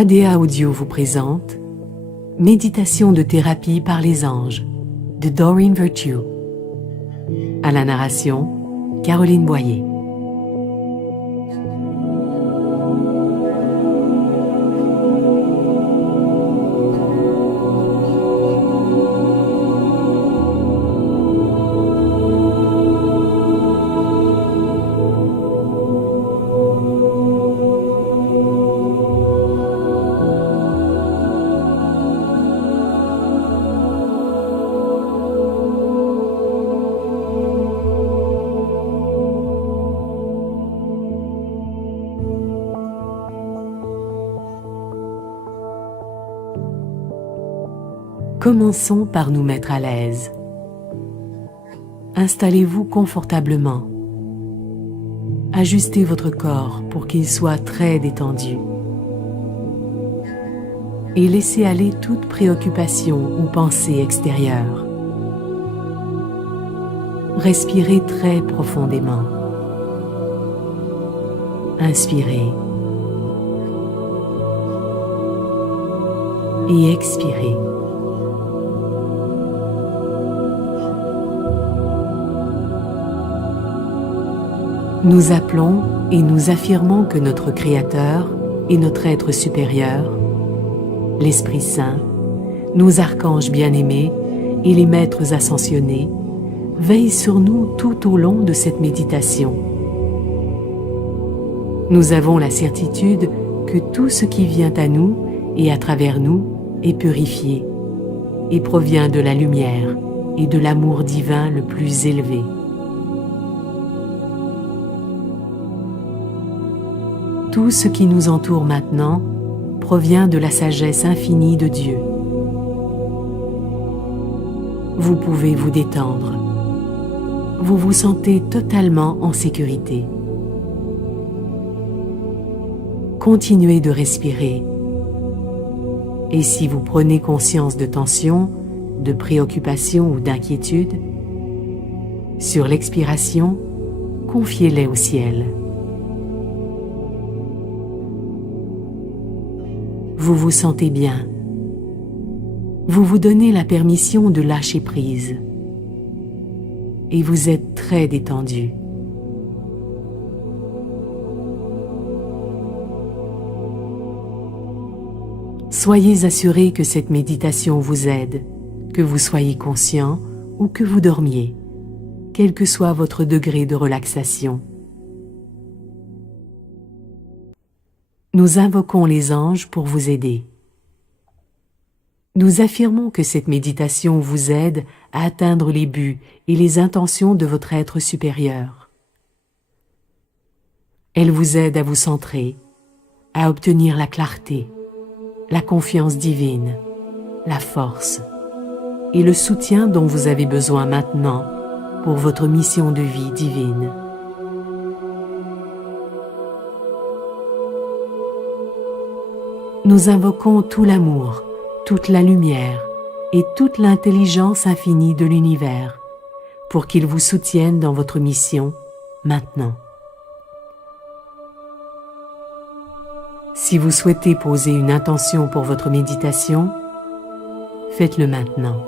ADA Audio vous présente Méditation de thérapie par les anges de Doreen Virtue. À la narration, Caroline Boyer. Commençons par nous mettre à l'aise. Installez-vous confortablement. Ajustez votre corps pour qu'il soit très détendu. Et laissez aller toute préoccupation ou pensée extérieure. Respirez très profondément. Inspirez. Et expirez. Nous appelons et nous affirmons que notre Créateur et notre être supérieur, l'Esprit Saint, nos archanges bien-aimés et les maîtres ascensionnés veillent sur nous tout au long de cette méditation. Nous avons la certitude que tout ce qui vient à nous et à travers nous est purifié et provient de la lumière et de l'amour divin le plus élevé. Tout ce qui nous entoure maintenant provient de la sagesse infinie de Dieu. Vous pouvez vous détendre. Vous vous sentez totalement en sécurité. Continuez de respirer. Et si vous prenez conscience de tension, de préoccupation ou d'inquiétude, sur l'expiration, confiez-les au ciel. Vous vous sentez bien. Vous vous donnez la permission de lâcher prise. Et vous êtes très détendu. Soyez assuré que cette méditation vous aide, que vous soyez conscient ou que vous dormiez, quel que soit votre degré de relaxation. Nous invoquons les anges pour vous aider. Nous affirmons que cette méditation vous aide à atteindre les buts et les intentions de votre être supérieur. Elle vous aide à vous centrer, à obtenir la clarté, la confiance divine, la force et le soutien dont vous avez besoin maintenant pour votre mission de vie divine. Nous invoquons tout l'amour, toute la lumière et toute l'intelligence infinie de l'univers pour qu'ils vous soutiennent dans votre mission maintenant. Si vous souhaitez poser une intention pour votre méditation, faites-le maintenant.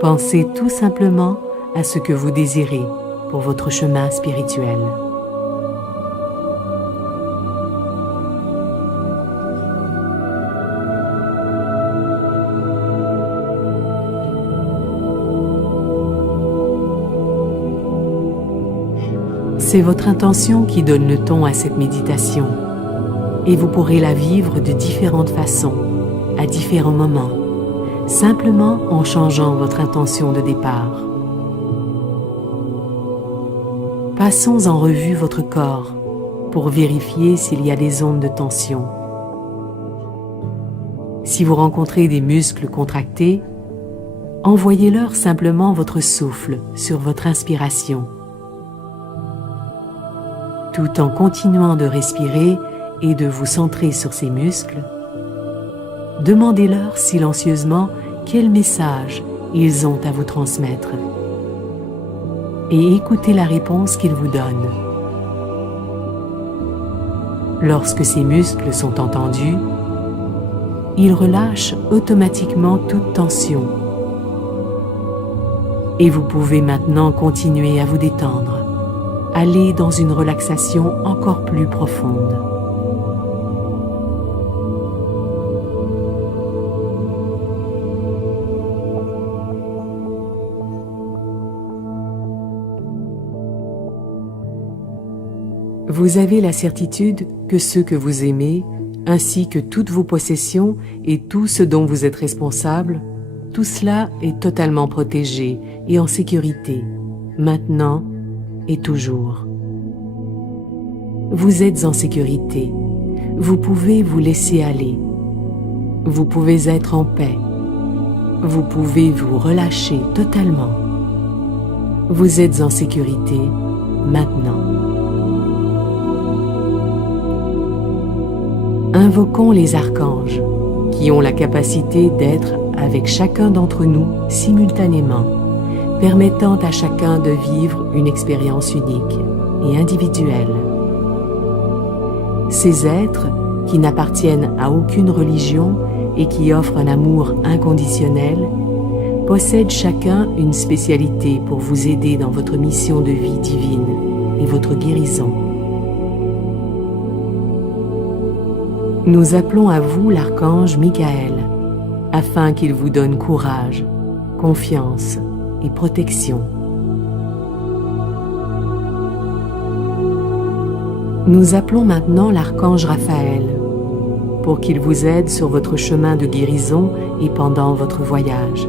Pensez tout simplement à ce que vous désirez pour votre chemin spirituel. C'est votre intention qui donne le ton à cette méditation et vous pourrez la vivre de différentes façons, à différents moments, simplement en changeant votre intention de départ. Passons en revue votre corps pour vérifier s'il y a des zones de tension. Si vous rencontrez des muscles contractés, envoyez-leur simplement votre souffle sur votre inspiration. Tout en continuant de respirer et de vous centrer sur ces muscles, demandez-leur silencieusement quel message ils ont à vous transmettre et écoutez la réponse qu'ils vous donnent. Lorsque ces muscles sont entendus, ils relâchent automatiquement toute tension. Et vous pouvez maintenant continuer à vous détendre, aller dans une relaxation encore plus profonde. Vous avez la certitude que ceux que vous aimez, ainsi que toutes vos possessions et tout ce dont vous êtes responsable, tout cela est totalement protégé et en sécurité, maintenant et toujours. Vous êtes en sécurité, vous pouvez vous laisser aller, vous pouvez être en paix, vous pouvez vous relâcher totalement. Vous êtes en sécurité, maintenant. Invoquons les archanges, qui ont la capacité d'être avec chacun d'entre nous simultanément, permettant à chacun de vivre une expérience unique et individuelle. Ces êtres, qui n'appartiennent à aucune religion et qui offrent un amour inconditionnel, possèdent chacun une spécialité pour vous aider dans votre mission de vie divine et votre guérison. Nous appelons à vous l'archange Michael, afin qu'il vous donne courage, confiance et protection. Nous appelons maintenant l'archange Raphaël, pour qu'il vous aide sur votre chemin de guérison et pendant votre voyage.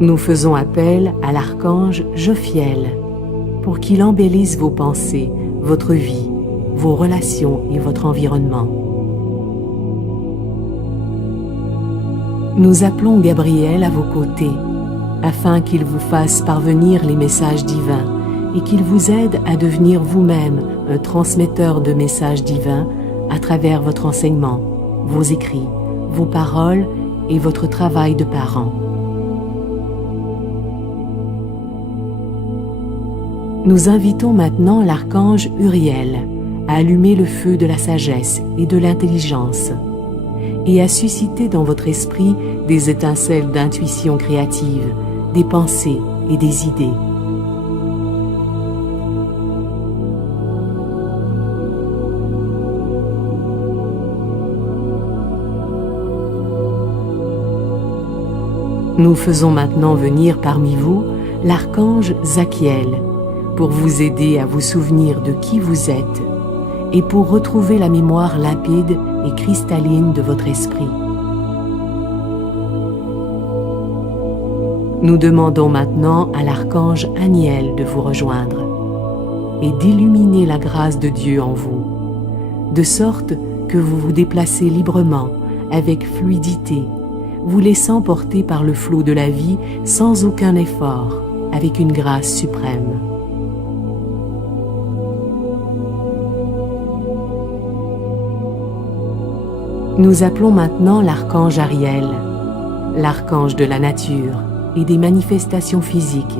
Nous faisons appel à l'archange Jophiel, pour qu'il embellisse vos pensées, votre vie, vos relations et votre environnement. Nous appelons Gabriel à vos côtés, afin qu'il vous fasse parvenir les messages divins et qu'il vous aide à devenir vous-même un transmetteur de messages divins à travers votre enseignement, vos écrits, vos paroles et votre travail de parent. Nous invitons maintenant l'archange Uriel à allumer le feu de la sagesse et de l'intelligence et à susciter dans votre esprit des étincelles d'intuition créative, des pensées et des idées. Nous faisons maintenant venir parmi vous l'archange Zachiel, pour vous aider à vous souvenir de qui vous êtes et pour retrouver la mémoire limpide et cristalline de votre esprit. Nous demandons maintenant à l'archange Aniel de vous rejoindre et d'illuminer la grâce de Dieu en vous, de sorte que vous vous déplacez librement, avec fluidité, vous laissant porter par le flot de la vie sans aucun effort, avec une grâce suprême. Nous appelons maintenant l'archange Ariel, l'archange de la nature et des manifestations physiques,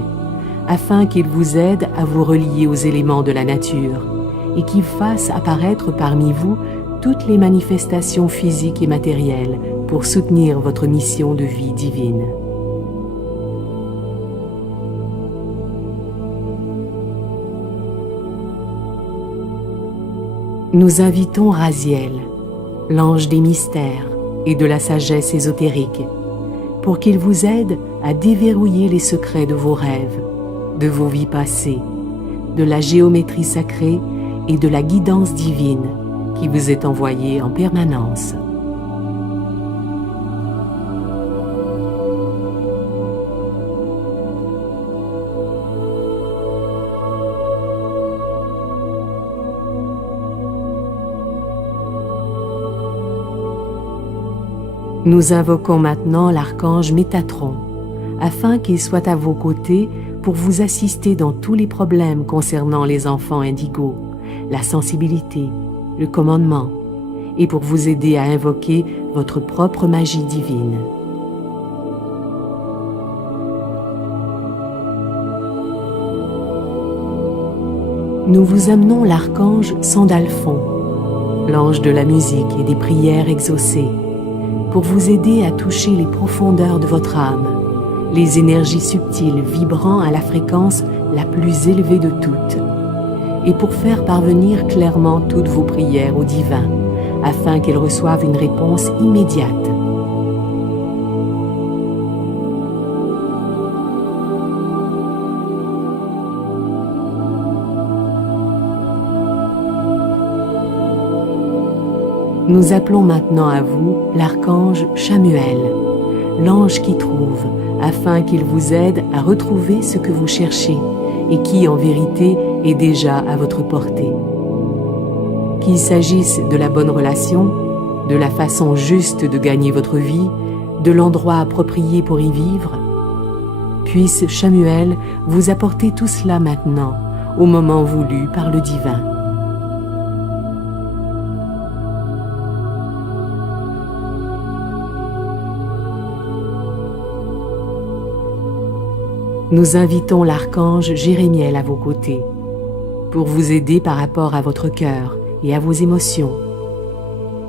afin qu'il vous aide à vous relier aux éléments de la nature et qu'il fasse apparaître parmi vous toutes les manifestations physiques et matérielles pour soutenir votre mission de vie divine. Nous invitons Raziel, l'ange des mystères et de la sagesse ésotérique, pour qu'il vous aide à déverrouiller les secrets de vos rêves, de vos vies passées, de la géométrie sacrée et de la guidance divine qui vous est envoyée en permanence. Nous invoquons maintenant l'archange Métatron, afin qu'il soit à vos côtés pour vous assister dans tous les problèmes concernant les enfants indigos, la sensibilité, le commandement, et pour vous aider à invoquer votre propre magie divine. nous vous amenons l'archange Sandalphon, l'ange de la musique et des prières exaucées, pour vous aider à toucher les profondeurs de votre âme, les énergies subtiles vibrant à la fréquence la plus élevée de toutes, et pour faire parvenir clairement toutes vos prières au divin, afin qu'elles reçoivent une réponse immédiate. Nous appelons maintenant à vous l'archange Chamuel, l'ange qui trouve, afin qu'il vous aide à retrouver ce que vous cherchez et qui, en vérité, est déjà à votre portée. Qu'il s'agisse de la bonne relation, de la façon juste de gagner votre vie, de l'endroit approprié pour y vivre, puisse Chamuel vous apporter tout cela maintenant, au moment voulu par le divin. Nous invitons l'archange Jérémiel à vos côtés, pour vous aider par rapport à votre cœur et à vos émotions,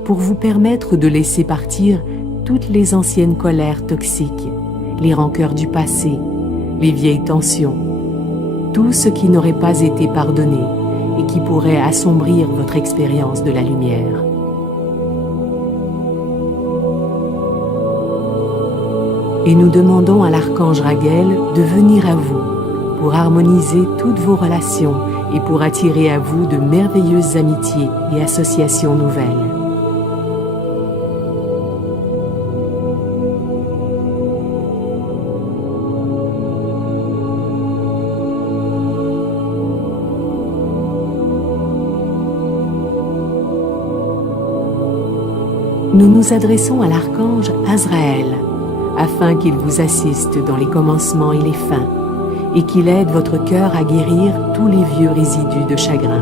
pour vous permettre de laisser partir toutes les anciennes colères toxiques, les rancœurs du passé, les vieilles tensions, tout ce qui n'aurait pas été pardonné et qui pourrait assombrir votre expérience de la lumière. Et nous demandons à l'archange Raguel de venir à vous pour harmoniser toutes vos relations et pour attirer à vous de merveilleuses amitiés et associations nouvelles. Nous nous adressons à l'archange Azraël, afin qu'il vous assiste dans les commencements et les fins, et qu'il aide votre cœur à guérir tous les vieux résidus de chagrin.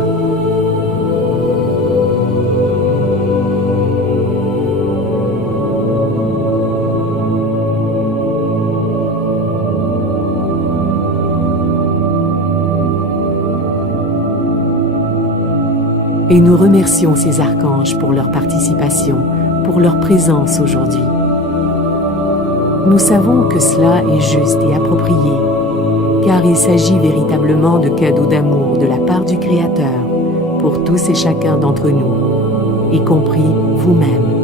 Et nous remercions ces archanges pour leur participation, pour leur présence aujourd'hui. Nous savons que cela est juste et approprié, car il s'agit véritablement de cadeaux d'amour de la part du Créateur pour tous et chacun d'entre nous, y compris vous-même.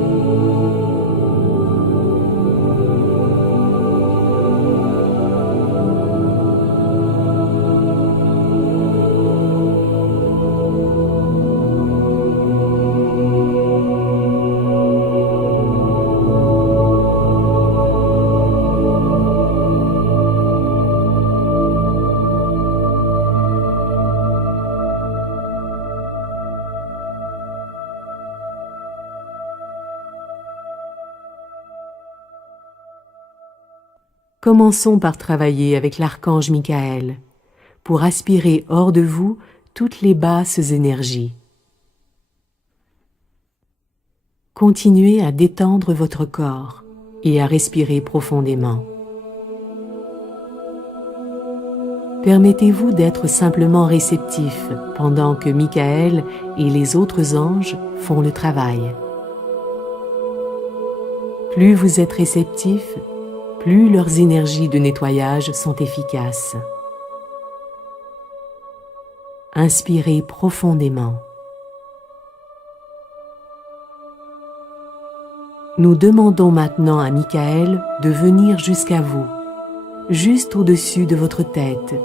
Commençons par travailler avec l'archange Michael pour aspirer hors de vous toutes les basses énergies. Continuez à détendre votre corps et à respirer profondément. Permettez-vous d'être simplement réceptif pendant que Michael et les autres anges font le travail. Plus vous êtes réceptif, plus leurs énergies de nettoyage sont efficaces. Inspirez profondément. Nous demandons maintenant à Michael de venir jusqu'à vous, juste au-dessus de votre tête,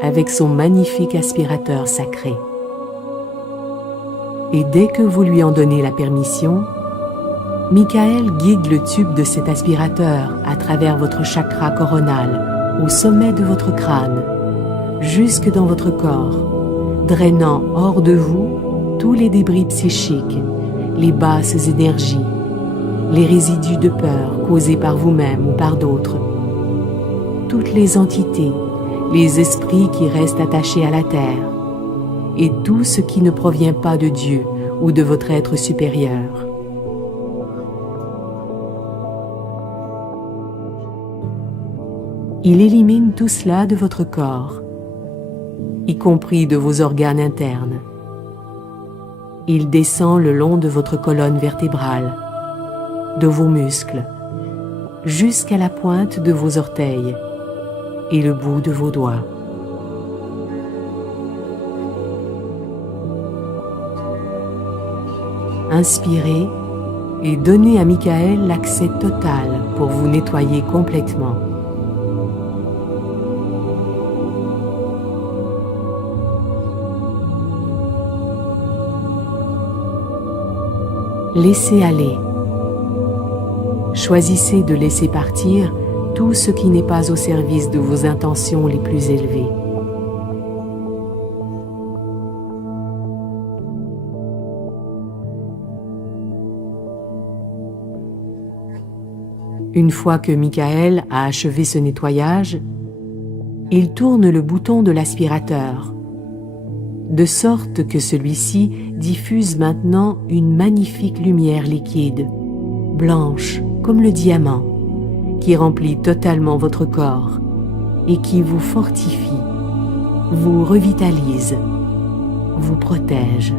avec son magnifique aspirateur sacré. Et dès que vous lui en donnez la permission, Michael guide le tube de cet aspirateur à travers votre chakra coronal, au sommet de votre crâne, jusque dans votre corps, drainant hors de vous tous les débris psychiques, les basses énergies, les résidus de peur causés par vous-même ou par d'autres, toutes les entités, les esprits qui restent attachés à la terre, et tout ce qui ne provient pas de Dieu ou de votre être supérieur. Il élimine tout cela de votre corps. y compris de vos organes internes. Il descend le long de votre colonne vertébrale, de vos muscles, jusqu'à la pointe de vos orteils et le bout de vos doigts. Inspirez et donnez à Michael l'accès total pour vous nettoyer complètement. Laissez aller. Choisissez de laisser partir tout ce qui n'est pas au service de vos intentions les plus élevées. Une fois que Michael a achevé ce nettoyage, il tourne le bouton de l'aspirateur, de sorte que celui-ci diffuse maintenant une magnifique lumière liquide, blanche comme le diamant, qui remplit totalement votre corps et qui vous fortifie, vous revitalise, vous protège.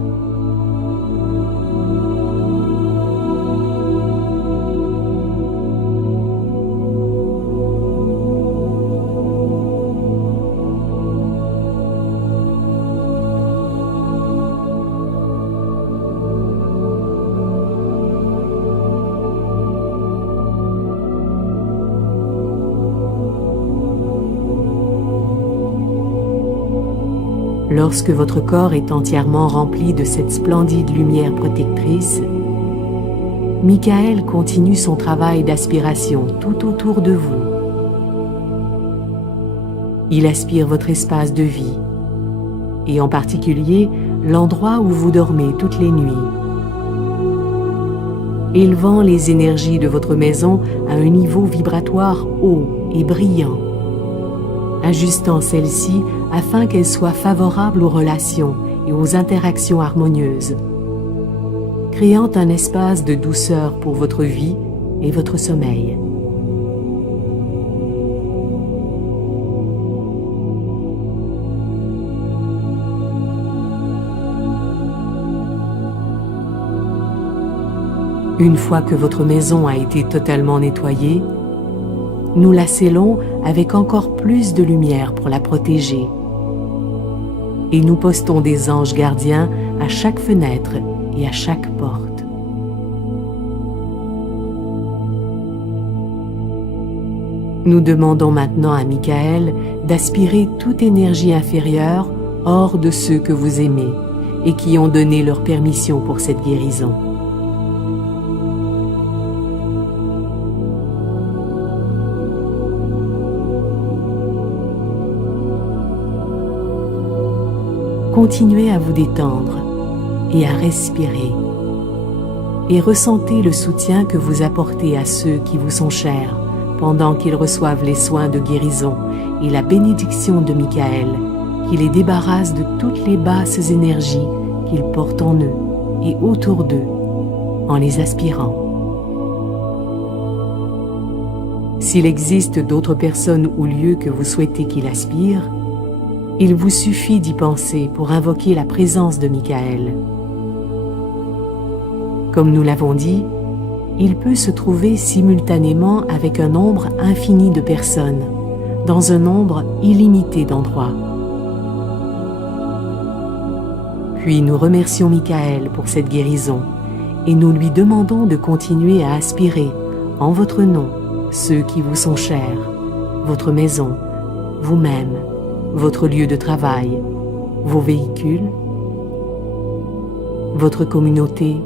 Lorsque votre corps est entièrement rempli de cette splendide lumière protectrice, Michael continue son travail d'aspiration tout autour de vous. Il aspire votre espace de vie, et en particulier l'endroit où vous dormez toutes les nuits, élevant les énergies de votre maison à un niveau vibratoire haut et brillant, ajustant celle-ci afin qu'elle soit favorable aux relations et aux interactions harmonieuses, créant un espace de douceur pour votre vie et votre sommeil. Une fois que votre maison a été totalement nettoyée, nous la scellons avec encore plus de lumière pour la protéger. Et nous postons des anges gardiens à chaque fenêtre et à chaque porte. Nous demandons maintenant à Michael d'aspirer toute énergie inférieure hors de ceux que vous aimez et qui ont donné leur permission pour cette guérison. Continuez à vous détendre et à respirer. Et ressentez le soutien que vous apportez à ceux qui vous sont chers pendant qu'ils reçoivent les soins de guérison et la bénédiction de Michael qui les débarrasse de toutes les basses énergies qu'ils portent en eux et autour d'eux en les aspirant. S'il existe d'autres personnes ou lieux que vous souhaitez qu'il aspire, il vous suffit d'y penser pour invoquer la présence de Michael. Comme nous l'avons dit, il peut se trouver simultanément avec un nombre infini de personnes, dans un nombre illimité d'endroits. Puis nous remercions Michael pour cette guérison et nous lui demandons de continuer à aspirer, en votre nom, ceux qui vous sont chers, votre maison, vous-même, votre lieu de travail, vos véhicules, votre communauté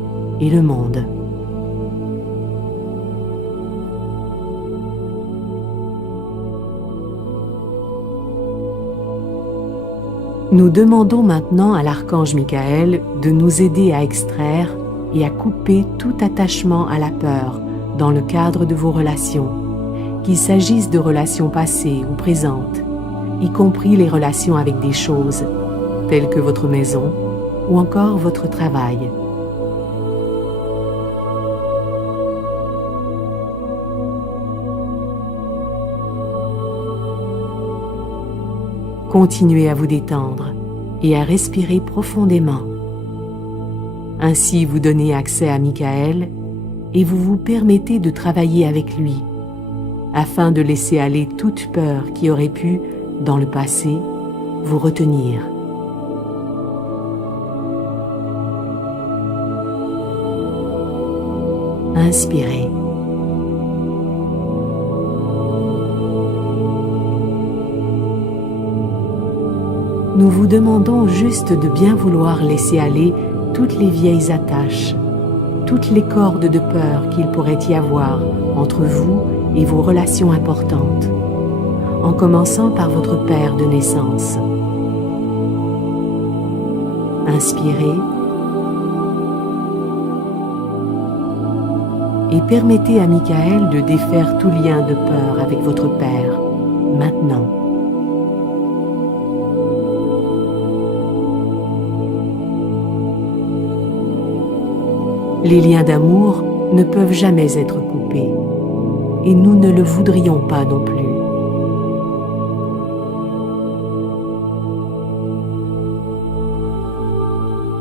et le monde. Nous demandons maintenant à l'archange Michael de nous aider à extraire et à couper tout attachement à la peur dans le cadre de vos relations, qu'il s'agisse de relations passées ou présentes, y compris les relations avec des choses, telles que votre maison ou encore votre travail. Continuez à vous détendre et à respirer profondément. Ainsi vous donnez accès à Michael et vous vous permettez de travailler avec lui afin de laisser aller toute peur qui aurait pu, dans le passé, vous retenir. Inspirez. Nous vous demandons juste de bien vouloir laisser aller toutes les vieilles attaches, toutes les cordes de peur qu'il pourrait y avoir entre vous et vos relations importantes, en commençant par votre père de naissance. Inspirez et permettez à Michael de défaire tout lien de peur avec votre père, maintenant. Les liens d'amour ne peuvent jamais être coupés, et nous ne le voudrions pas non plus.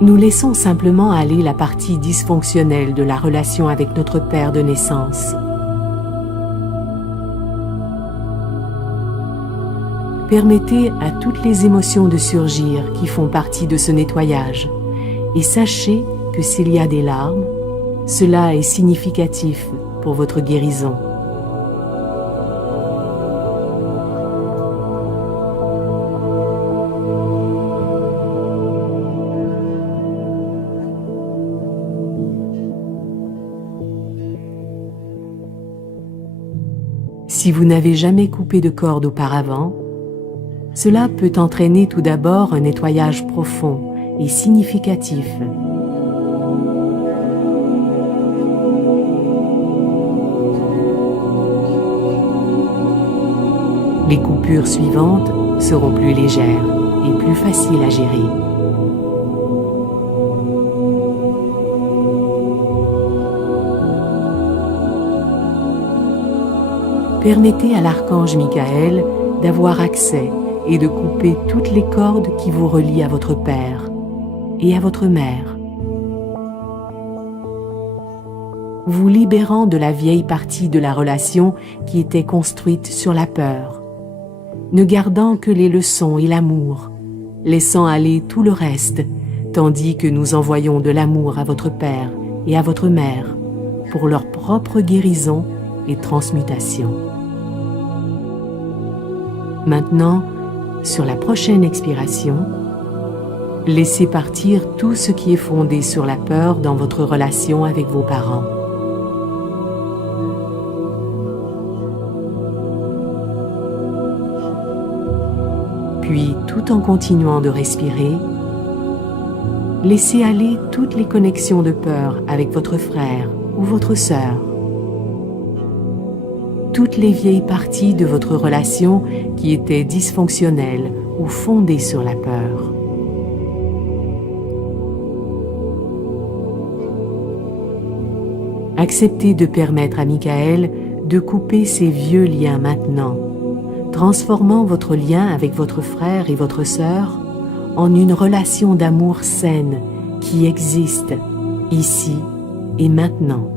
Nous laissons simplement aller la partie dysfonctionnelle de la relation avec notre père de naissance. Permettez à toutes les émotions de surgir qui font partie de ce nettoyage, et sachez que s'il y a des larmes, cela est significatif pour votre guérison. Si vous n'avez jamais coupé de corde auparavant, cela peut entraîner tout d'abord un nettoyage profond et significatif. Les coupures suivantes seront plus légères et plus faciles à gérer. Permettez à l'archange Michael d'avoir accès et de couper toutes les cordes qui vous relient à votre père et à votre mère, vous libérant de la vieille partie de la relation qui était construite sur la peur, ne gardant que les leçons et l'amour, laissant aller tout le reste, tandis que nous envoyons de l'amour à votre père et à votre mère pour leur propre guérison et transmutation. Maintenant, sur la prochaine expiration, laissez partir tout ce qui est fondé sur la peur dans votre relation avec vos parents. Puis, tout en continuant de respirer, laissez aller toutes les connexions de peur avec votre frère ou votre sœur. Toutes les vieilles parties de votre relation qui étaient dysfonctionnelles ou fondées sur la peur. Acceptez de permettre à Michael de couper ces vieux liens maintenant, transformant votre lien avec votre frère et votre sœur en une relation d'amour saine qui existe ici et maintenant.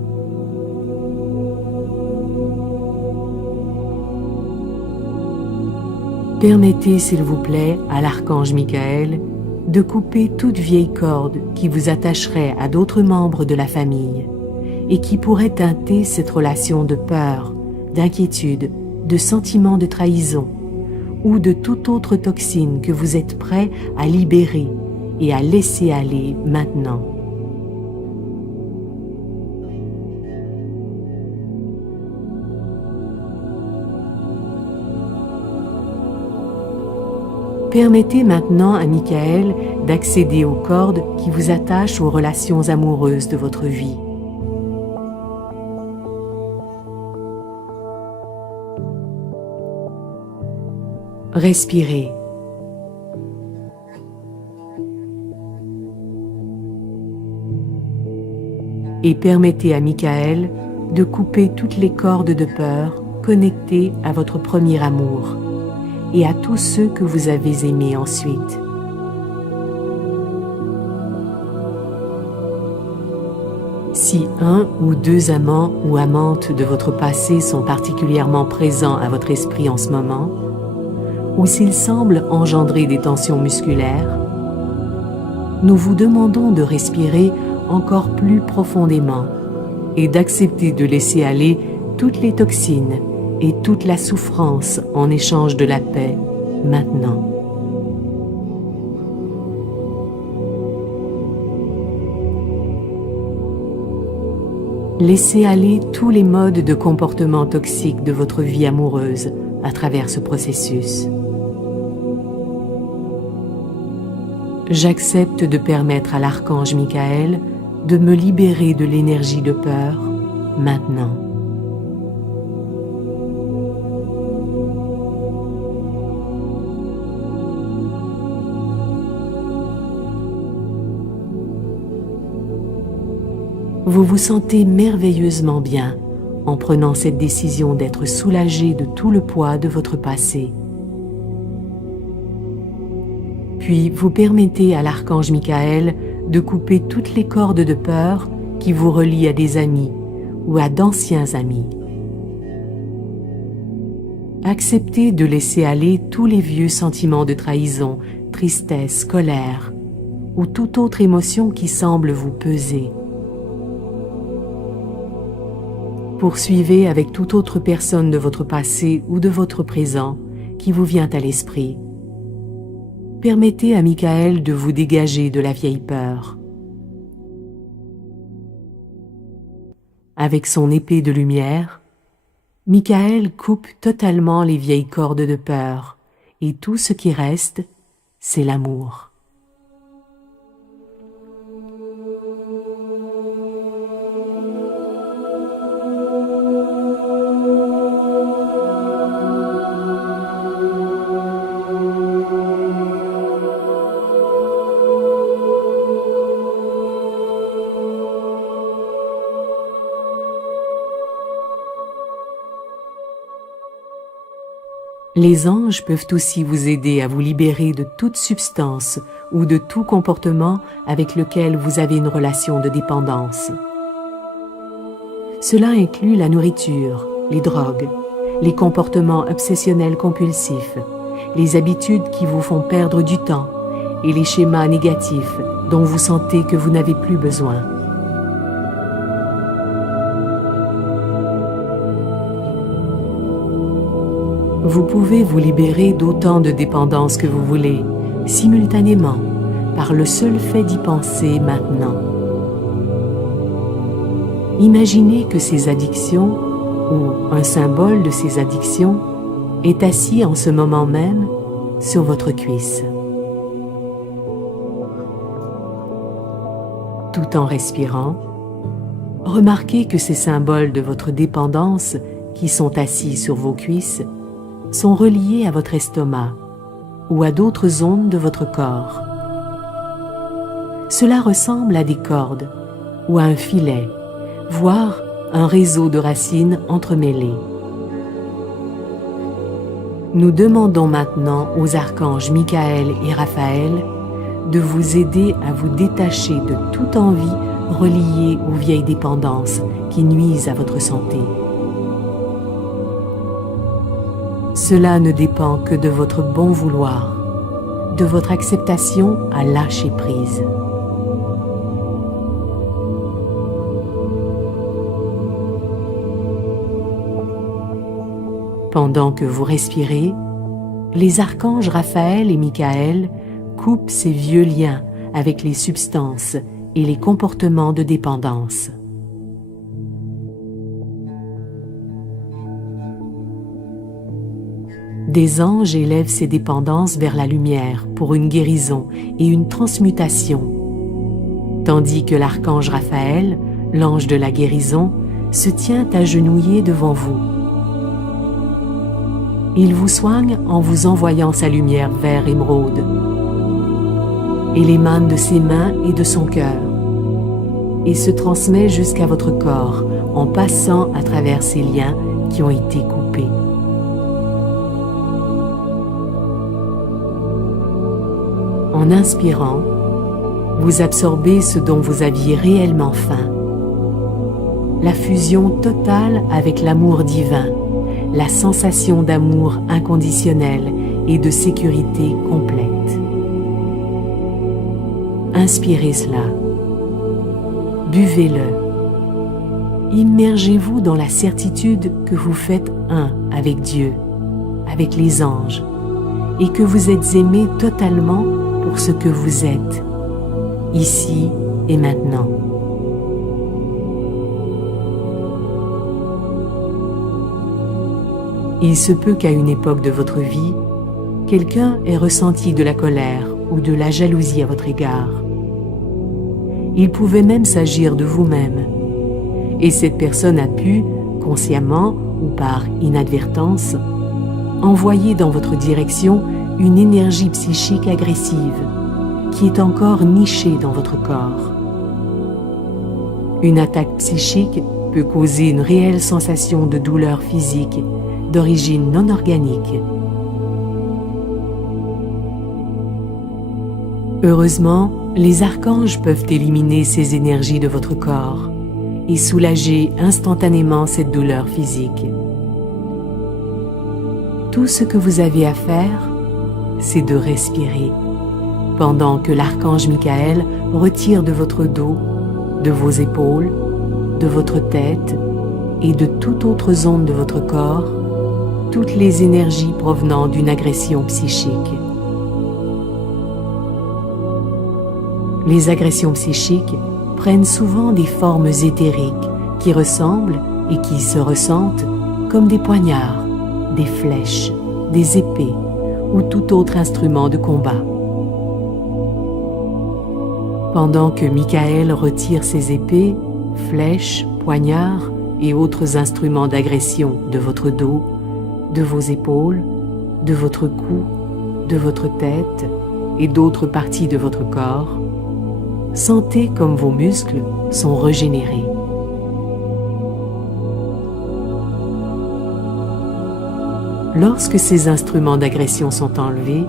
Permettez, s'il vous plaît, à l'archange Michael de couper toute vieille corde qui vous attacherait à d'autres membres de la famille et qui pourrait teinter cette relation de peur, d'inquiétude, de sentiment de trahison ou de toute autre toxine que vous êtes prêt à libérer et à laisser aller maintenant. Permettez maintenant à Michael d'accéder aux cordes qui vous attachent aux relations amoureuses de votre vie. Respirez. Et permettez à Michael de couper toutes les cordes de peur connectées à votre premier amour et à tous ceux que vous avez aimés ensuite. Si un ou deux amants ou amantes de votre passé sont particulièrement présents à votre esprit en ce moment, ou s'ils semblent engendrer des tensions musculaires, nous vous demandons de respirer encore plus profondément et d'accepter de laisser aller toutes les toxines et toute la souffrance en échange de la paix maintenant. Laissez aller tous les modes de comportement toxiques de votre vie amoureuse à travers ce processus. J'accepte de permettre à l'archange Michael de me libérer de l'énergie de peur maintenant. Vous vous sentez merveilleusement bien en prenant cette décision d'être soulagé de tout le poids de votre passé. Puis vous permettez à l'archange Michael de couper toutes les cordes de peur qui vous relient à des amis ou à d'anciens amis. Acceptez de laisser aller tous les vieux sentiments de trahison, tristesse, colère ou toute autre émotion qui semble vous peser. Poursuivez avec toute autre personne de votre passé ou de votre présent qui vous vient à l'esprit. Permettez à Michael de vous dégager de la vieille peur. Avec son épée de lumière, Michael coupe totalement les vieilles cordes de peur et tout ce qui reste, c'est l'amour. Les anges peuvent aussi vous aider à vous libérer de toute substance ou de tout comportement avec lequel vous avez une relation de dépendance. Cela inclut la nourriture, les drogues, les comportements obsessionnels compulsifs, les habitudes qui vous font perdre du temps et les schémas négatifs dont vous sentez que vous n'avez plus besoin. Vous pouvez vous libérer d'autant de dépendances que vous voulez, simultanément, par le seul fait d'y penser maintenant. Imaginez que ces addictions, ou un symbole de ces addictions, est assis en ce moment même sur votre cuisse. Tout en respirant, remarquez que ces symboles de votre dépendance qui sont assis sur vos cuisses sont reliés à votre estomac ou à d'autres zones de votre corps. Cela ressemble à des cordes ou à un filet, voire un réseau de racines entremêlées. Nous demandons maintenant aux archanges Michael et Raphaël de vous aider à vous détacher de toute envie reliée aux vieilles dépendances qui nuisent à votre santé. Cela ne dépend que de votre bon vouloir, de votre acceptation à lâcher prise. Pendant que vous respirez, les archanges Raphaël et Michael coupent ces vieux liens avec les substances et les comportements de dépendance. Des anges élèvent ces dépendances vers la lumière pour une guérison et une transmutation, tandis que l'archange Raphaël, l'ange de la guérison, se tient agenouillé devant vous. Il vous soigne en vous envoyant sa lumière vert émeraude. Elle émane de ses mains et de son cœur et se transmet jusqu'à votre corps en passant à travers ces liens qui ont été coupés. En inspirant, vous absorbez ce dont vous aviez réellement faim. La fusion totale avec l'amour divin, la sensation d'amour inconditionnel et de sécurité complète. Inspirez cela. Buvez-le. Immergez-vous dans la certitude que vous faites un avec Dieu, avec les anges, et que vous êtes aimé totalement pour ce que vous êtes, ici et maintenant. Il se peut qu'à une époque de votre vie, quelqu'un ait ressenti de la colère ou de la jalousie à votre égard. Il pouvait même s'agir de vous-même, et cette personne a pu, consciemment ou par inadvertance, envoyer dans votre direction une énergie psychique agressive qui est encore nichée dans votre corps. Une attaque psychique peut causer une réelle sensation de douleur physique d'origine non organique. Heureusement, les archanges peuvent éliminer ces énergies de votre corps et soulager instantanément cette douleur physique. Tout ce que vous avez à faire, c'est de respirer, pendant que l'archange Michael retire de votre dos, de vos épaules, de votre tête et de toute autre zone de votre corps, toutes les énergies provenant d'une agression psychique. Les agressions psychiques prennent souvent des formes éthériques qui ressemblent et qui se ressentent comme des poignards, des flèches, des épées ou tout autre instrument de combat. Pendant que Michael retire ses épées, flèches, poignards et autres instruments d'agression de votre dos, de vos épaules, de votre cou, de votre tête et d'autres parties de votre corps, sentez comme vos muscles sont régénérés. Lorsque ces instruments d'agression sont enlevés,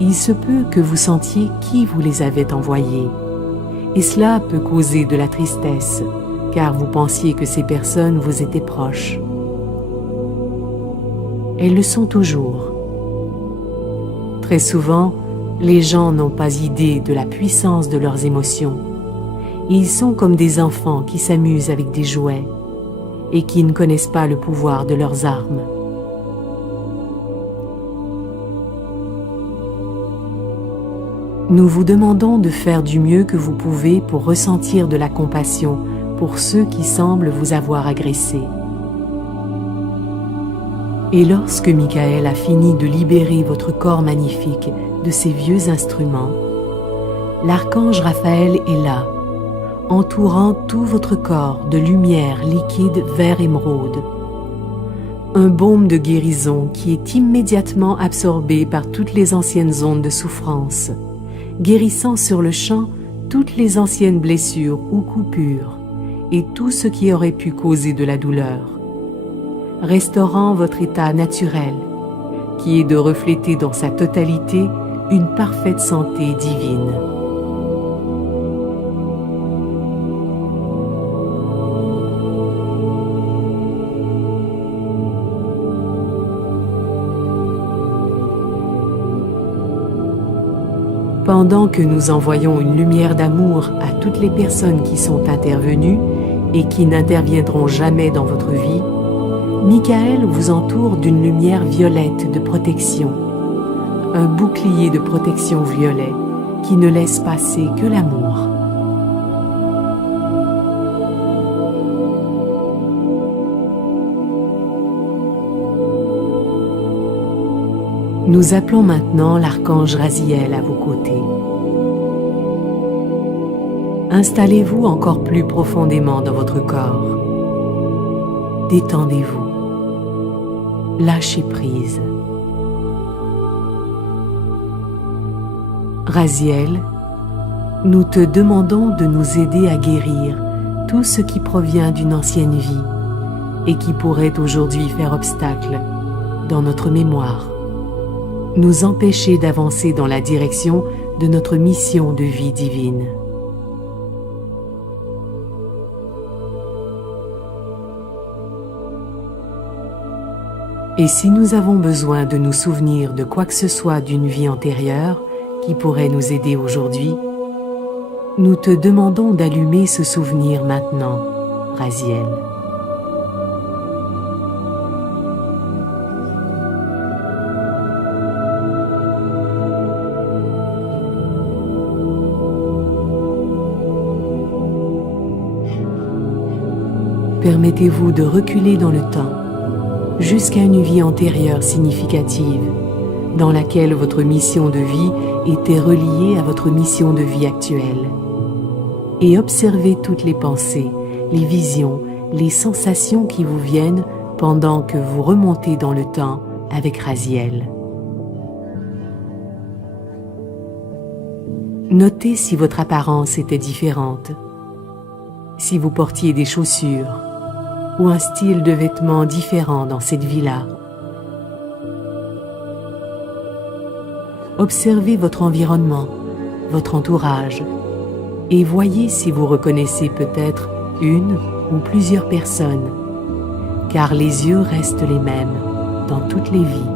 il se peut que vous sentiez qui vous les avait envoyés, et cela peut causer de la tristesse, car vous pensiez que ces personnes vous étaient proches. Elles le sont toujours. Très souvent, les gens n'ont pas idée de la puissance de leurs émotions. Ils sont comme des enfants qui s'amusent avec des jouets et qui ne connaissent pas le pouvoir de leurs armes. Nous vous demandons de faire du mieux que vous pouvez pour ressentir de la compassion pour ceux qui semblent vous avoir agressé. Et lorsque Michael a fini de libérer votre corps magnifique de ces vieux instruments, l'archange Raphaël est là, entourant tout votre corps de lumière liquide vert émeraude. Un baume de guérison qui est immédiatement absorbé par toutes les anciennes ondes de souffrance, guérissant sur le champ toutes les anciennes blessures ou coupures et tout ce qui aurait pu causer de la douleur, restaurant votre état naturel, qui est de refléter dans sa totalité une parfaite santé divine. Pendant que nous envoyons une lumière d'amour à toutes les personnes qui sont intervenues et qui n'interviendront jamais dans votre vie, Michael vous entoure d'une lumière violette de protection, un bouclier de protection violet qui ne laisse passer que l'amour. Nous appelons maintenant l'archange Raziel à vos côtés. Installez-vous encore plus profondément dans votre corps. Détendez-vous. Lâchez prise. Raziel, nous te demandons de nous aider à guérir tout ce qui provient d'une ancienne vie et qui pourrait aujourd'hui faire obstacle dans notre mémoire, nous empêcher d'avancer dans la direction de notre mission de vie divine. Et si nous avons besoin de nous souvenir de quoi que ce soit d'une vie antérieure qui pourrait nous aider aujourd'hui, nous te demandons d'allumer ce souvenir maintenant, Raziel. Permettez-vous de reculer dans le temps, jusqu'à une vie antérieure significative, dans laquelle votre mission de vie était reliée à votre mission de vie actuelle. Et observez toutes les pensées, les visions, les sensations qui vous viennent pendant que vous remontez dans le temps avec Raziel. Notez si votre apparence était différente, si vous portiez des chaussures ou un style de vêtements différent dans cette vie-là. Observez votre environnement, votre entourage, et voyez si vous reconnaissez peut-être une ou plusieurs personnes, car les yeux restent les mêmes dans toutes les vies.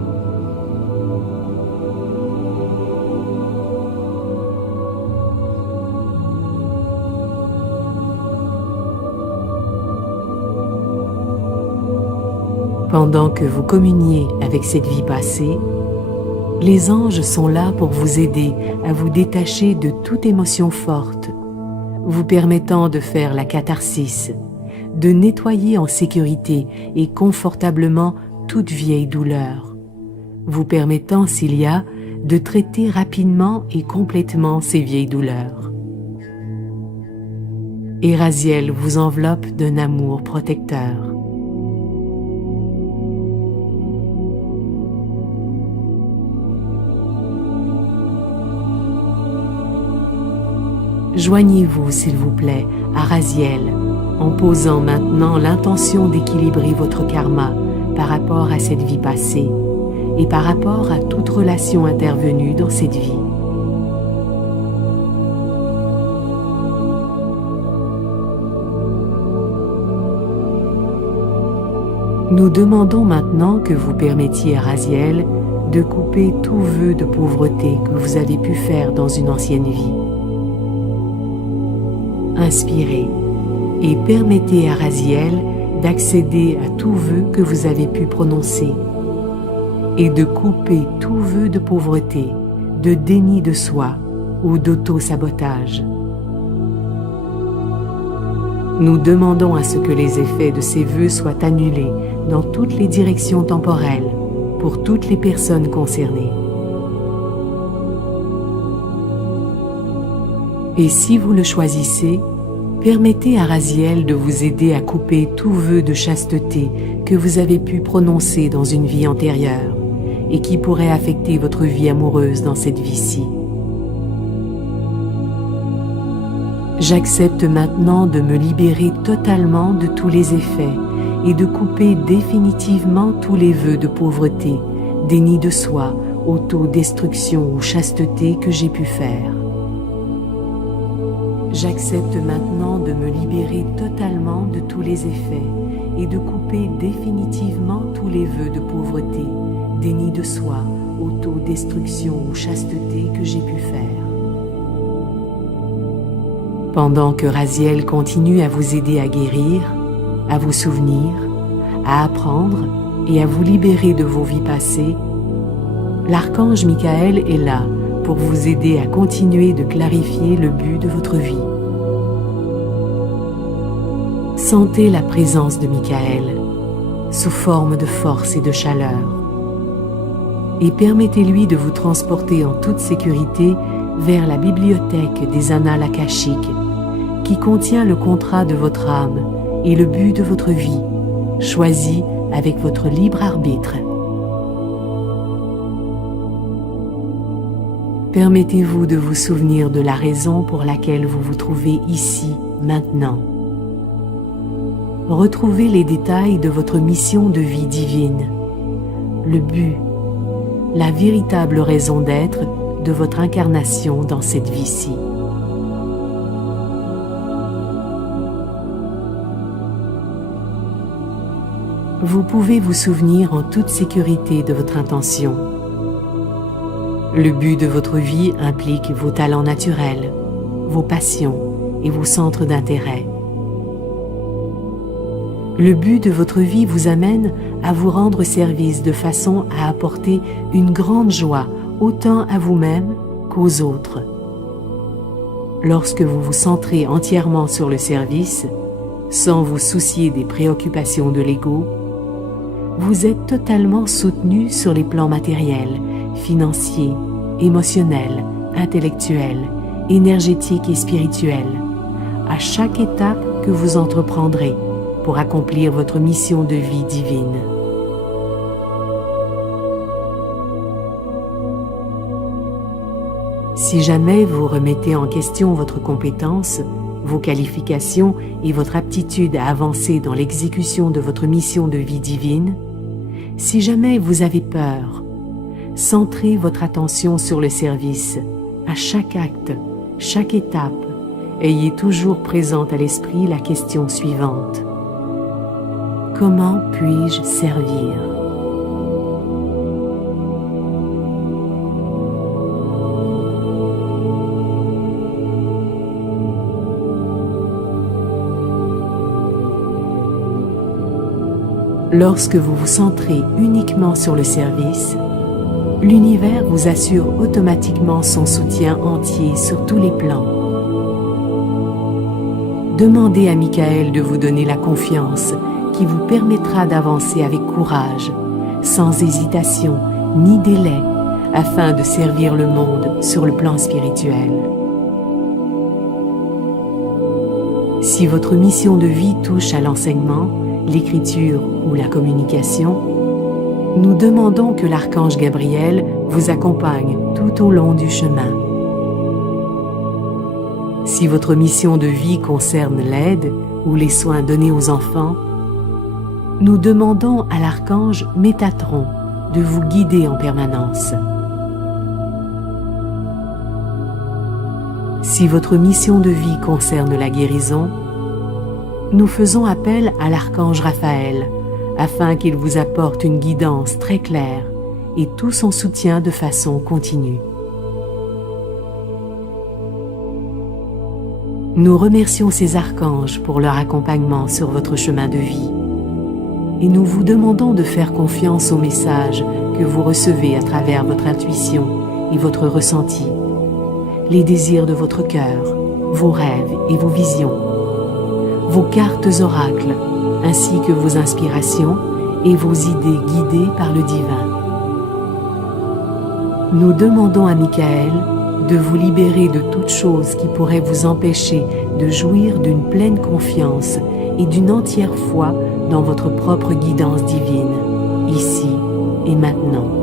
Pendant que vous communiez avec cette vie passée, les anges sont là pour vous aider à vous détacher de toute émotion forte, vous permettant de faire la catharsis, de nettoyer en sécurité et confortablement toute vieille douleur, vous permettant, s'il y a, de traiter rapidement et complètement ces vieilles douleurs. Et Raziel vous enveloppe d'un amour protecteur. Joignez-vous, s'il vous plaît, à Raziel, en posant maintenant l'intention d'équilibrer votre karma par rapport à cette vie passée et par rapport à toute relation intervenue dans cette vie. Nous demandons maintenant que vous permettiez à Raziel de couper tout vœu de pauvreté que vous avez pu faire dans une ancienne vie. Inspirez et permettez à Raziel d'accéder à tout vœu que vous avez pu prononcer et de couper tout vœu de pauvreté, de déni de soi ou d'auto-sabotage. Nous demandons à ce que les effets de ces vœux soient annulés dans toutes les directions temporelles pour toutes les personnes concernées. Et si vous le choisissez, permettez à Raziel de vous aider à couper tout vœu de chasteté que vous avez pu prononcer dans une vie antérieure et qui pourrait affecter votre vie amoureuse dans cette vie-ci. J'accepte maintenant de me libérer totalement de tous les effets et de couper définitivement tous les vœux de pauvreté, déni de soi, autodestruction ou chasteté que j'ai pu faire. J'accepte maintenant de me libérer totalement de tous les effets et de couper définitivement tous les vœux de pauvreté, déni de soi, autodestruction ou chasteté que j'ai pu faire. Pendant que Raziel continue à vous aider à guérir, à vous souvenir, à apprendre et à vous libérer de vos vies passées, l'archange Michael est là pour vous aider à continuer de clarifier le but de votre vie. Sentez la présence de Michael sous forme de force et de chaleur et permettez-lui de vous transporter en toute sécurité vers la bibliothèque des annales akashiques qui contient le contrat de votre âme et le but de votre vie, choisi avec votre libre arbitre. Permettez-vous de vous souvenir de la raison pour laquelle vous vous trouvez ici, maintenant. Retrouvez les détails de votre mission de vie divine, le but, la véritable raison d'être de votre incarnation dans cette vie-ci. Vous pouvez vous souvenir en toute sécurité de votre intention. Le but de votre vie implique vos talents naturels, vos passions et vos centres d'intérêt. Le but de votre vie vous amène à vous rendre service de façon à apporter une grande joie autant à vous-même qu'aux autres. Lorsque vous vous centrez entièrement sur le service, sans vous soucier des préoccupations de l'ego, vous êtes totalement soutenu sur les plans matériels, financiers, émotionnels, intellectuels, énergétiques et spirituels, à chaque étape que vous entreprendrez pour accomplir votre mission de vie divine. Si jamais vous remettez en question votre compétence, vos qualifications et votre aptitude à avancer dans l'exécution de votre mission de vie divine, si jamais vous avez peur, centrez votre attention sur le service. À chaque acte, chaque étape, ayez toujours présente à l'esprit la question suivante. Comment puis-je servir ? Lorsque vous vous centrez uniquement sur le service, l'univers vous assure automatiquement son soutien entier sur tous les plans. Demandez à Michael de vous donner la confiance qui vous permettra d'avancer avec courage, sans hésitation ni délai, afin de servir le monde sur le plan spirituel. Si votre mission de vie touche à l'enseignement, l'écriture ou la communication, nous demandons que l'archange Gabriel vous accompagne tout au long du chemin. Si votre mission de vie concerne l'aide ou les soins donnés aux enfants, nous demandons à l'archange Métatron de vous guider en permanence. Si votre mission de vie concerne la guérison, nous faisons appel à l'archange Raphaël afin qu'il vous apporte une guidance très claire et tout son soutien de façon continue. Nous remercions ces archanges pour leur accompagnement sur votre chemin de vie et nous vous demandons de faire confiance aux messages que vous recevez à travers votre intuition et votre ressenti, les désirs de votre cœur, vos rêves et vos visions, vos cartes oracles, ainsi que vos inspirations et vos idées guidées par le divin. Nous demandons à Michael de vous libérer de toute chose qui pourrait vous empêcher de jouir d'une pleine confiance et d'une entière foi dans votre propre guidance divine, ici et maintenant.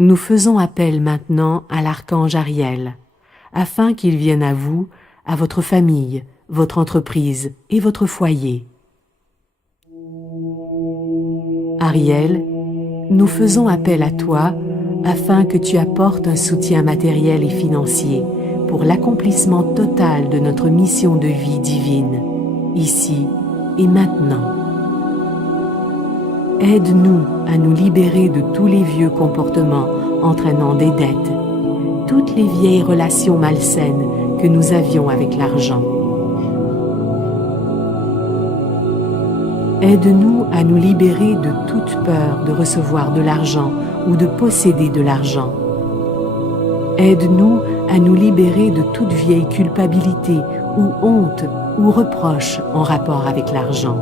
Nous faisons appel maintenant à l'archange Ariel, afin qu'il vienne à vous, à votre famille, votre entreprise et votre foyer, Ariel, nous faisons appel à toi afin que tu apportes un soutien matériel et financier pour l'accomplissement total de notre mission de vie divine, ici et maintenant. Aide-nous à nous libérer de tous les vieux comportements entraînant des dettes, toutes les vieilles relations malsaines que nous avions avec l'argent. Aide-nous à nous libérer de toute peur de recevoir de l'argent ou de posséder de l'argent. Aide-nous à nous libérer de toute vieille culpabilité ou honte ou reproche en rapport avec l'argent.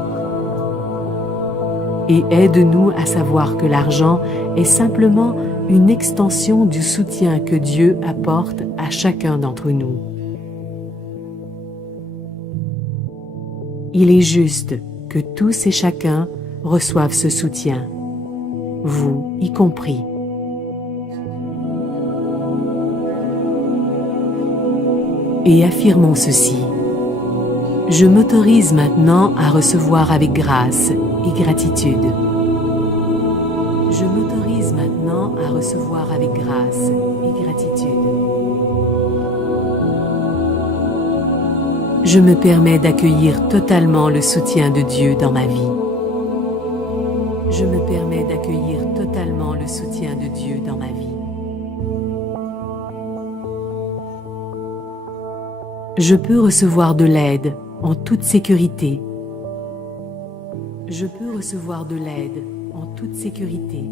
Et aide-nous à savoir que l'argent est simplement une extension du soutien que Dieu apporte à chacun d'entre nous. Il est juste que tous et chacun reçoivent ce soutien, vous y compris. Et affirmons ceci. Je m'autorise maintenant à recevoir avec grâce et gratitude. Je m'autorise maintenant à recevoir avec grâce et gratitude. Je me permets d'accueillir totalement le soutien de Dieu dans ma vie. Je me permets d'accueillir totalement le soutien de Dieu dans ma vie. Je peux recevoir de l'aide en toute sécurité. Je peux recevoir de l'aide en toute sécurité.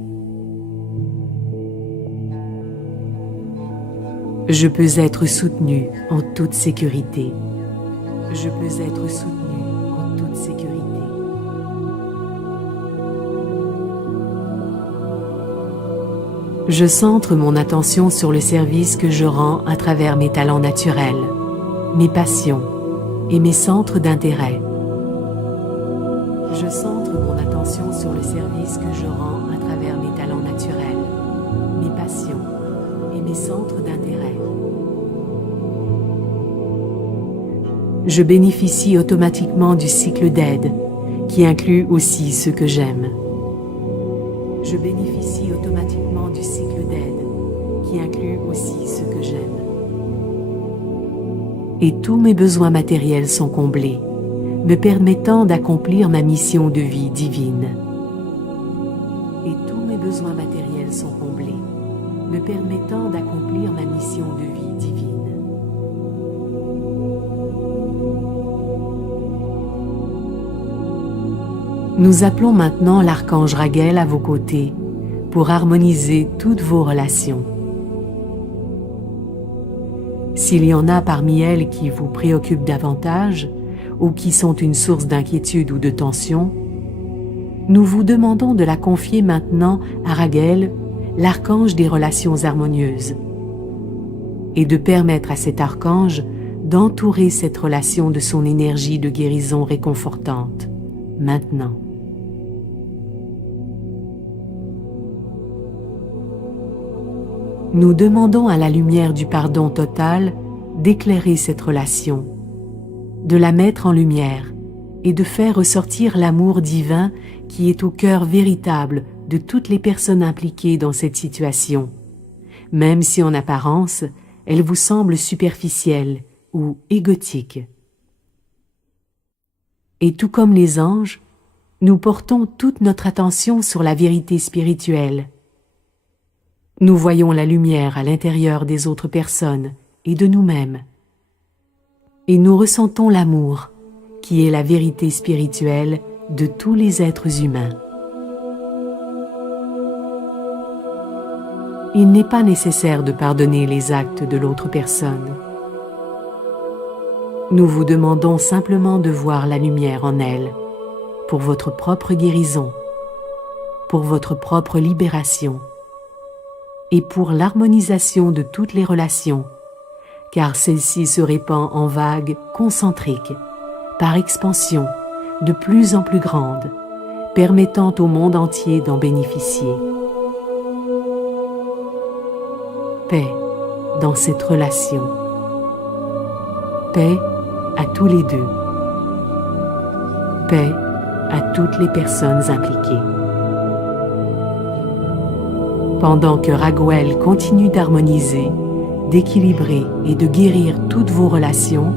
Je peux être soutenu en toute sécurité. Je peux être soutenu en toute sécurité. Je centre mon attention sur le service que je rends à travers mes talents naturels, mes passions et mes centres d'intérêt. Je centre mon attention sur le service que je rends à travers mes talents naturels, mes passions et mes centres d'intérêt. Je bénéficie automatiquement du cycle d'aide, qui inclut aussi ceux que j'aime. Je bénéficie automatiquement du cycle d'aide, qui inclut aussi ceux que j'aime. Et tous mes besoins matériels sont comblés, me permettant d'accomplir ma mission de vie divine. Et tous mes besoins matériels sont comblés, me permettant d'accomplir ma mission de vie divine. Nous appelons maintenant l'archange Raguel à vos côtés pour harmoniser toutes vos relations. S'il y en a parmi elles qui vous préoccupent davantage ou qui sont une source d'inquiétude ou de tension, nous vous demandons de la confier maintenant à Raguel, l'archange des relations harmonieuses, et de permettre à cet archange d'entourer cette relation de son énergie de guérison réconfortante, maintenant. Nous demandons à la lumière du pardon total d'éclairer cette relation, de la mettre en lumière et de faire ressortir l'amour divin qui est au cœur véritable de toutes les personnes impliquées dans cette situation, même si en apparence, elle vous semble superficielle ou égotique. Et tout comme les anges, nous portons toute notre attention sur la vérité spirituelle. Nous voyons la lumière à l'intérieur des autres personnes et de nous-mêmes. Et nous ressentons l'amour, qui est la vérité spirituelle de tous les êtres humains. Il n'est pas nécessaire de pardonner les actes de l'autre personne. Nous vous demandons simplement de voir la lumière en elle, pour votre propre guérison, pour votre propre libération, et pour l'harmonisation de toutes les relations, car celle-ci se répand en vagues concentriques, par expansion, de plus en plus grandes, permettant au monde entier d'en bénéficier. Paix dans cette relation. Paix à tous les deux. Paix à toutes les personnes impliquées. Pendant que Raguel continue d'harmoniser, d'équilibrer et de guérir toutes vos relations,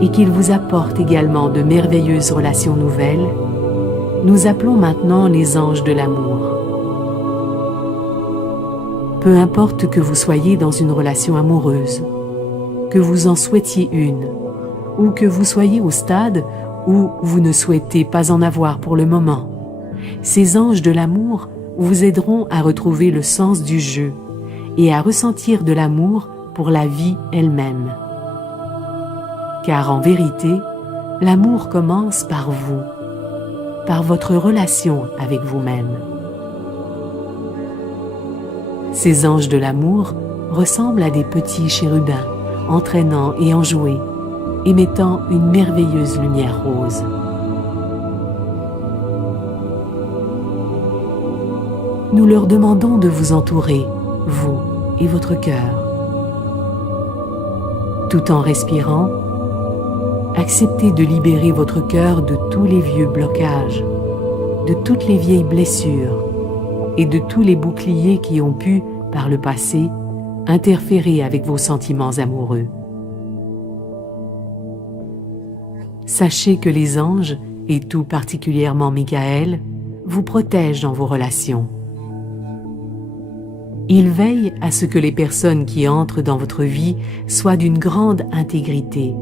et qu'il vous apporte également de merveilleuses relations nouvelles, nous appelons maintenant les anges de l'amour. Peu importe que vous soyez dans une relation amoureuse, que vous en souhaitiez une, ou que vous soyez au stade où vous ne souhaitez pas en avoir pour le moment, ces anges de l'amour vous aideront à retrouver le sens du jeu et à ressentir de l'amour pour la vie elle-même. Car en vérité, l'amour commence par vous, par votre relation avec vous-même. Ces anges de l'amour ressemblent à des petits chérubins, entraînants et enjoués, émettant une merveilleuse lumière rose. Nous leur demandons de vous entourer, vous et votre cœur. Tout en respirant, acceptez de libérer votre cœur de tous les vieux blocages, de toutes les vieilles blessures et de tous les boucliers qui ont pu, par le passé, interférer avec vos sentiments amoureux. Sachez que les anges, et tout particulièrement Michael, vous protègent dans vos relations. Ils veillent à ce que les personnes qui entrent dans votre vie soient d'une grande intégrité,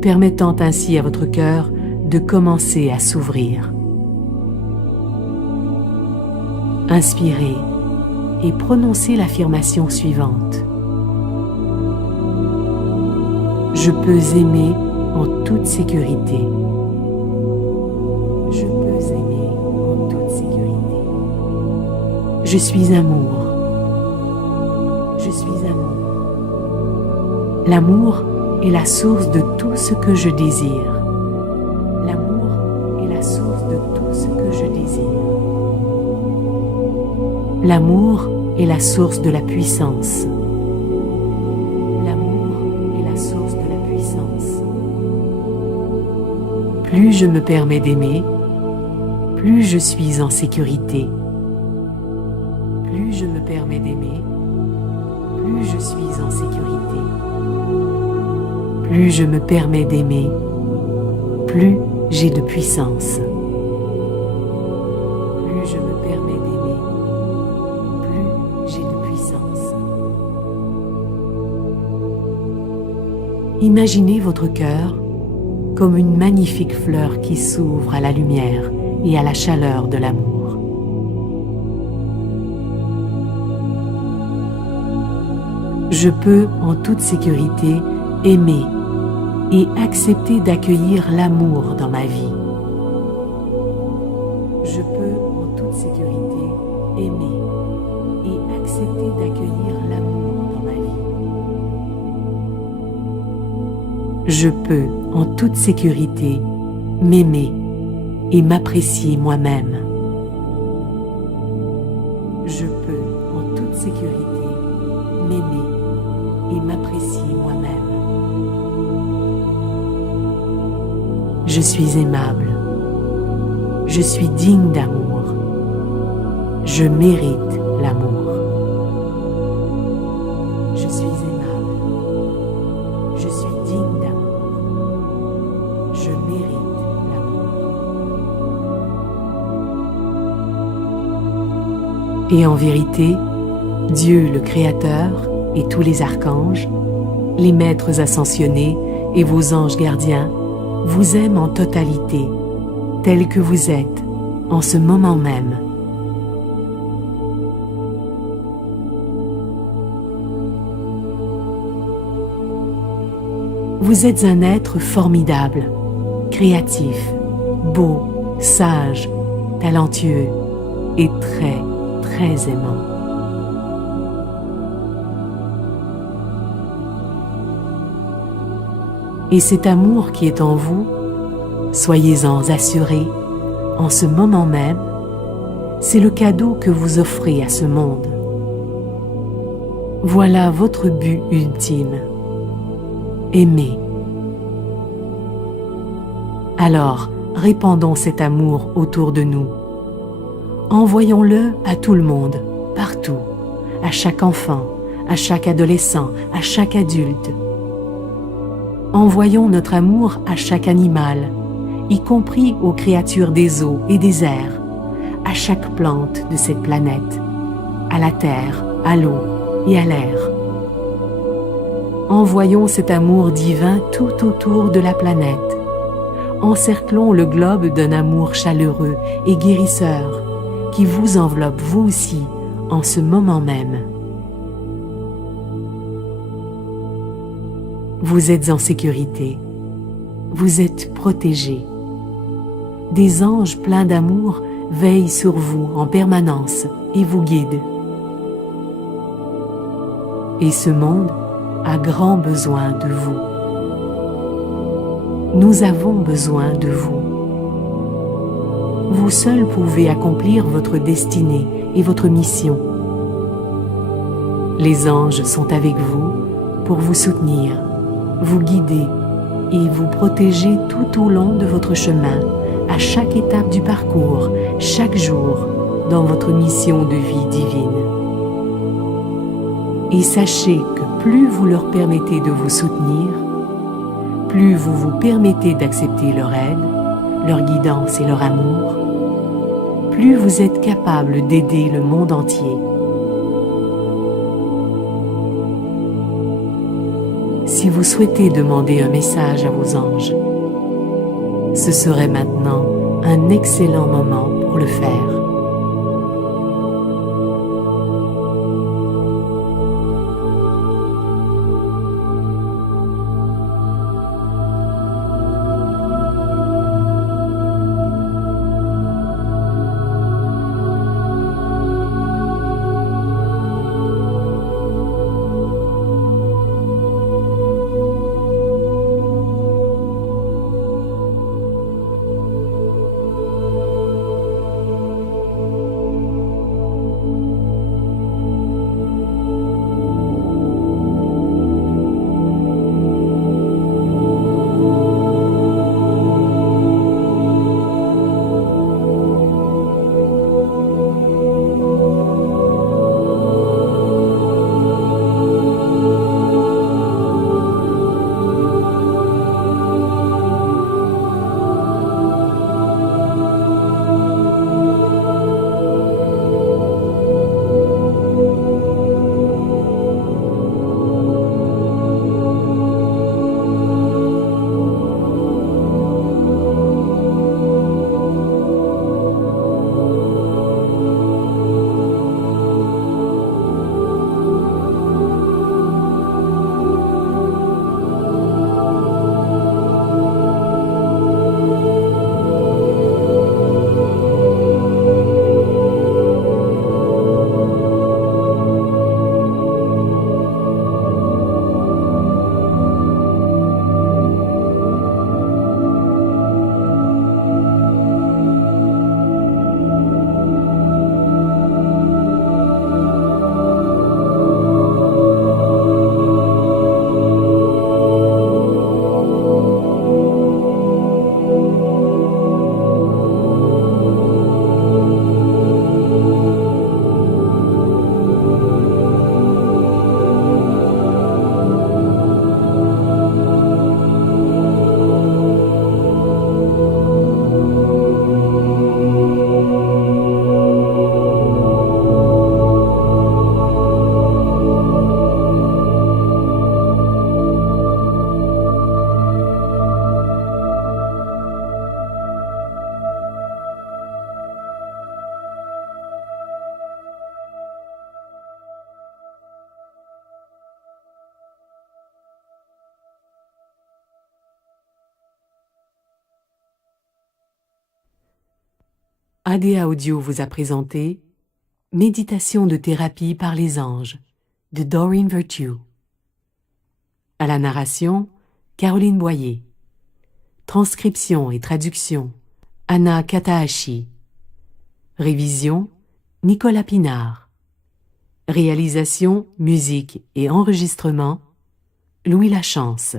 permettant ainsi à votre cœur de commencer à s'ouvrir. Inspirez et prononcez l'affirmation suivante. Je peux aimer en toute sécurité. Je peux aimer en toute sécurité. Je suis amour. Je suis amour. L'amour est la source de tout ce que je désire. L'amour est la source de tout ce que je désire. L'amour est la source de la puissance. L'amour est la source de la puissance. Plus je me permets d'aimer, plus je suis en sécurité. Plus je me permets d'aimer, plus je suis en sécurité. Plus je me permets d'aimer, plus j'ai de puissance. Plus je me permets d'aimer, plus j'ai de puissance. Imaginez votre cœur comme une magnifique fleur qui s'ouvre à la lumière et à la chaleur de l'amour. Je peux en toute sécurité aimer et accepter d'accueillir l'amour dans ma vie. Je peux en toute sécurité aimer et accepter d'accueillir l'amour dans ma vie. Je peux en toute sécurité m'aimer et m'apprécier moi-même. Je peux en toute sécurité m'aimer et m'apprécier moi-même. Je suis aimable. Je suis digne d'amour. Je mérite l'amour. Je suis aimable. Je suis digne d'amour. Je mérite l'amour. Et en vérité, Dieu le Créateur et tous les archanges, les maîtres ascensionnés et vos anges gardiens vous aiment en totalité, tel que vous êtes, en ce moment même. Vous êtes un être formidable, créatif, beau, sage, talentueux et très, très aimant. Et cet amour qui est en vous, soyez-en assurés, en ce moment même, c'est le cadeau que vous offrez à ce monde. Voilà votre but ultime. Aimer. Alors, répandons cet amour autour de nous. Envoyons-le à tout le monde, partout, à chaque enfant, à chaque adolescent, à chaque adulte. Envoyons notre amour à chaque animal, y compris aux créatures des eaux et des airs, à chaque plante de cette planète, à la terre, à l'eau et à l'air. Envoyons cet amour divin tout autour de la planète. Encerclons le globe d'un amour chaleureux et guérisseur qui vous enveloppe vous aussi en ce moment même. Vous êtes en sécurité. Vous êtes protégé. Des anges pleins d'amour veillent sur vous en permanence et vous guident. Et ce monde a grand besoin de vous. Nous avons besoin de vous. Vous seul pouvez accomplir votre destinée et votre mission. Les anges sont avec vous pour vous soutenir, vous guider et vous protéger tout au long de votre chemin, à chaque étape du parcours, chaque jour, dans votre mission de vie divine. Et sachez que plus vous leur permettez de vous soutenir, plus vous vous permettez d'accepter leur aide, leur guidance et leur amour, plus vous êtes capable d'aider le monde entier. Si vous souhaitez demander un message à vos anges, ce serait maintenant un excellent moment pour le faire. ADA Audio vous a présenté Méditation de thérapie par les anges de Doreen Virtue. À la narration, Caroline Boyer. Transcription et traduction, Anna Katahashi. Révision, Nicolas Pinard. Réalisation, musique et enregistrement, Louis Lachance.